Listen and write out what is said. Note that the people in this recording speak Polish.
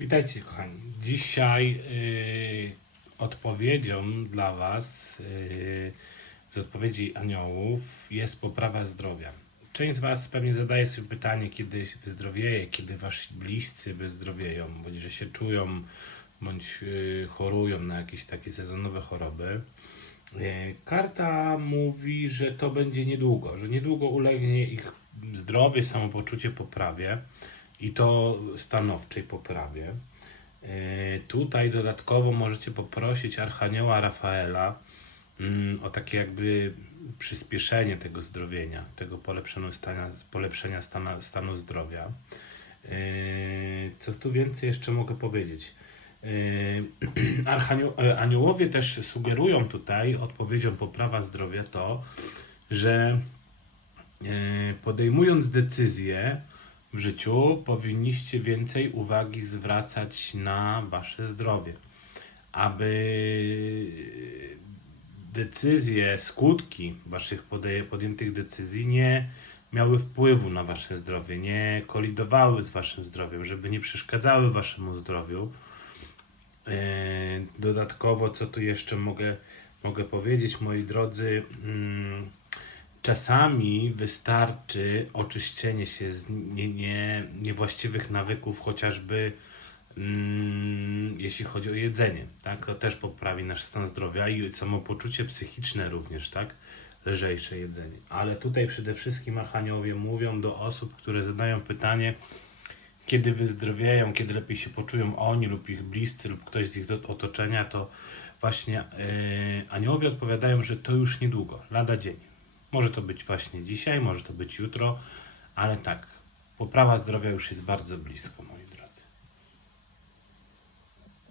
Witajcie kochani. Dzisiaj y, odpowiedzią dla Was y, z odpowiedzi aniołów jest poprawa zdrowia. Część z Was pewnie zadaje sobie pytanie, kiedy wyzdrowieje, kiedy Wasi bliscy wyzdrowieją, bądź że się czują, bądź y, chorują na jakieś takie sezonowe choroby. Karta mówi, że to będzie niedługo, że niedługo ulegnie ich zdrowie, samopoczucie poprawie i to stanowczej poprawie. E, Tutaj dodatkowo możecie poprosić Archanioła Rafaela mm, o takie jakby przyspieszenie tego zdrowienia, tego polepszenia, stana, polepszenia stana, stanu zdrowia. E, Co tu więcej jeszcze mogę powiedzieć? E, aniołowie też sugerują tutaj odpowiedzią poprawa zdrowia to, że podejmując decyzje w życiu, powinniście więcej uwagi zwracać na wasze zdrowie, aby decyzje, skutki waszych podjętych decyzji nie miały wpływu na wasze zdrowie, nie kolidowały z waszym zdrowiem, żeby nie przeszkadzały waszemu zdrowiu. E, Dodatkowo, co tu jeszcze mogę, mogę powiedzieć, moi drodzy, mm, czasami wystarczy oczyszczenie się z nie, nie, niewłaściwych nawyków, chociażby mm, jeśli chodzi o jedzenie, tak? To też poprawi nasz stan zdrowia i samopoczucie psychiczne również, tak? Lżejsze jedzenie. Ale tutaj przede wszystkim archaniowie mówią do osób, które zadają pytanie, kiedy wyzdrowieją, kiedy lepiej się poczują oni lub ich bliscy lub ktoś z ich otoczenia, to właśnie yy, aniołowie odpowiadają, że to już niedługo, lada dzień. Może to być właśnie dzisiaj, może to być jutro, ale tak, poprawa zdrowia już jest bardzo blisko.